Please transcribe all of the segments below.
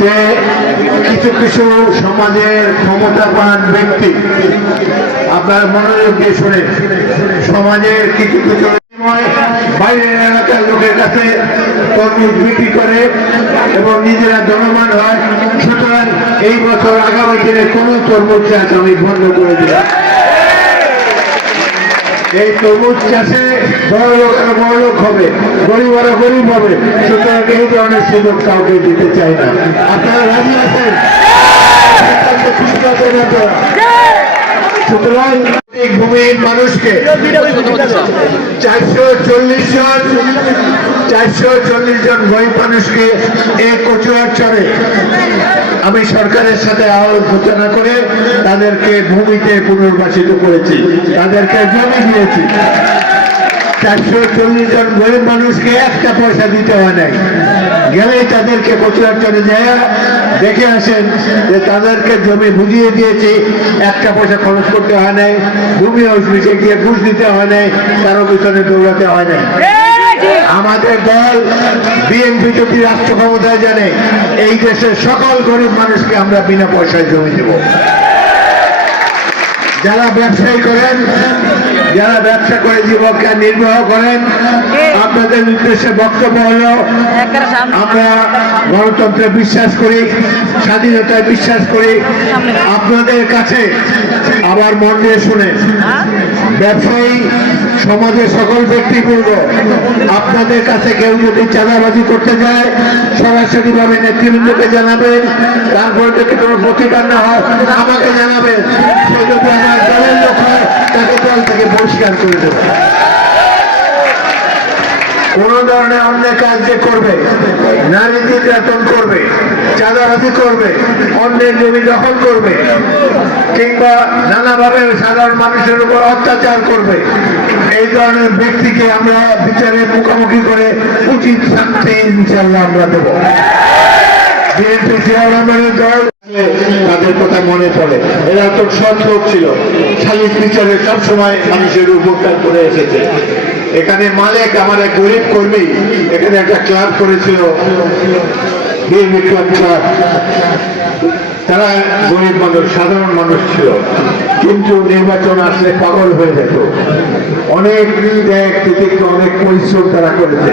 যে কিছু কিছু সমাজের ক্ষমতাবান ব্যক্তি, আপনার মনোযোগ দিয়ে শুনে, সমাজের কিছু কিছু বাইরের এলাকার লোকের কাছে তরমুজ বিক্রি করে এবং নিজেরা জনমান হয়। সুতরাং এই বছর আগামী দিনে কোনো তরমুজ চাষ আমি বন্ধ করে দিলাম। এই তরমুজ চাষে বড় আর বড় লোক হবে গরিবরা গরিব হবে সুতরাং এই ধরনের সুযোগ কাউকে দিতে চাই না আপনারা রাজি আছেন খুশি? সুতরাং ভূমির মানুষকে চারশো চল্লিশ জন আমি সরকারের সাথে আলোচনা করে তাদেরকে ভূমিতে পুনর্বাসিত করেছি। তাদেরকে জমি দিয়েছি। চারশো চল্লিশ জন গরিব মানুষকে একটা পয়সা দিতে হয় নাই। গেলেই তাদেরকে কচুয়ার যায়। দেখে আসেন যে তাদেরকে জমি বুঝিয়ে দিয়েছি, একটা পয়সা খরচ করতে হয় নাই, ভূমি অফিসে গিয়ে ঘুষ দিতে হয় নাই, কারও পিছনে দৌড়াতে হয় নাই। আমাদের দল বিএনপি যদি রাষ্ট্র ক্ষমতায় জানে, এই দেশের সকল গরিব মানুষকে আমরা বিনা পয়সায় জমি দেব। যারা ব্যবসায়ী করেন যারা ব্যবসা করে জীবনকে নির্বাহ করেন আপনাদের উদ্দেশ্যে বক্তব্য হলো আমরা গণতন্ত্রে বিশ্বাস করি স্বাধীনতায় বিশ্বাস করি। আপনাদের কাছে আবার মন দিয়ে শুনে ব্যবসায়ী সমাজের সকল ব্যক্তিবর্গ আপনাদের কাছে কেউ যদি চাঁদাবাজি করতে যায় সরাসরি ভাবে নেতৃবৃন্দকে জানাবেন তারপরে যদি কোনো প্রতিকার না হয় আমাকে জানাবেন। সে যদি আমার হয় তাকে দল থেকে বহিষ্কার করে দেবে। কোন ধরনের অন্য কাজ যে করবে, নারী নির্যাতন করবে, চাঁদাবাজি করবে অন্যের জমি দখল করবে, কিংবা নানাভাবে সাধারণ মানুষের উপর অত্যাচার করবে, এই ধরনের ব্যক্তিকে আমরা বিচারের মুখোমুখি করে উচিত শাস্তি ইনশাল্লাহ আমরা দেবো। বিএনপি চেয়ারম্যানের দল তাদের কথা মনে পড়ে। এরা তো সৎ লোক ছিল সালিশ বিচারে সবসময় মানুষের উপকার করে এসেছে। এখানে মালিক আমার এক গরিব কর্মী, এখানে একটা ক্লাব করেছিল। তারা গরিব মানুষ, সাধারণ মানুষ ছিল। কিন্তু নির্বাচন আসলে পাগল হয়ে যেত। অনেক ত্যাগ অনেক পরিশ্রম তারা করেছে।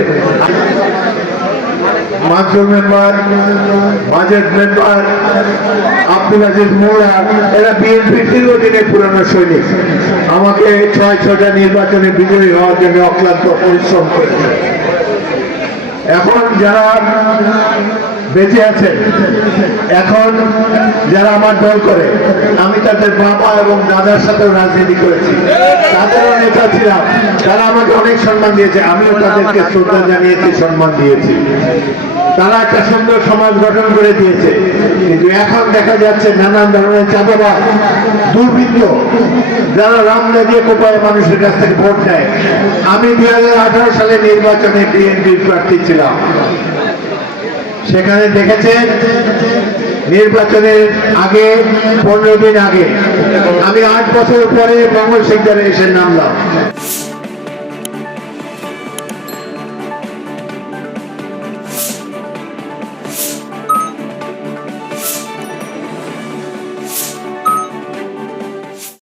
মাধ্যম member budget member Abdul Aziz মোড়া এরা বিএনপির দীর্ঘদিনের পুরানো সৈনিক। আমাকে ছয় ছটা নির্বাচনে বিজয়ী হওয়ার জন্য অক্লান্ত পরিশ্রম করেছে। এখন যারা বেঁচে আছেন এখন যারা আমার দল করে, আমি তাদের বাবা এবং দাদার সাথে রাজনীতি করেছি। তাদেরও ছিলাম তারা আমাকে অনেক সম্মান দিয়েছে। আমিও তাদেরকে শ্রদ্ধা জানিয়েছি সম্মান দিয়েছি। তারা একটা সুন্দর সমাজ গঠন করে দিয়েছে। কিন্তু এখন দেখা যাচ্ছে নানান ধরনের চাঁদাবাদ দুর্বৃত্ত যারা রামদা দিয়ে কোপায় মানুষের কাছ থেকে ভোট নেয়। আমি দুই সালে নির্বাচনে বিএনপির প্রার্থী ছিলাম। সেখানে দেখেছেন নির্বাচনের আগে পনেরো দিন আগে আমি আট বছর পরে মঙ্গল সেক্টরে এসে নামলাম।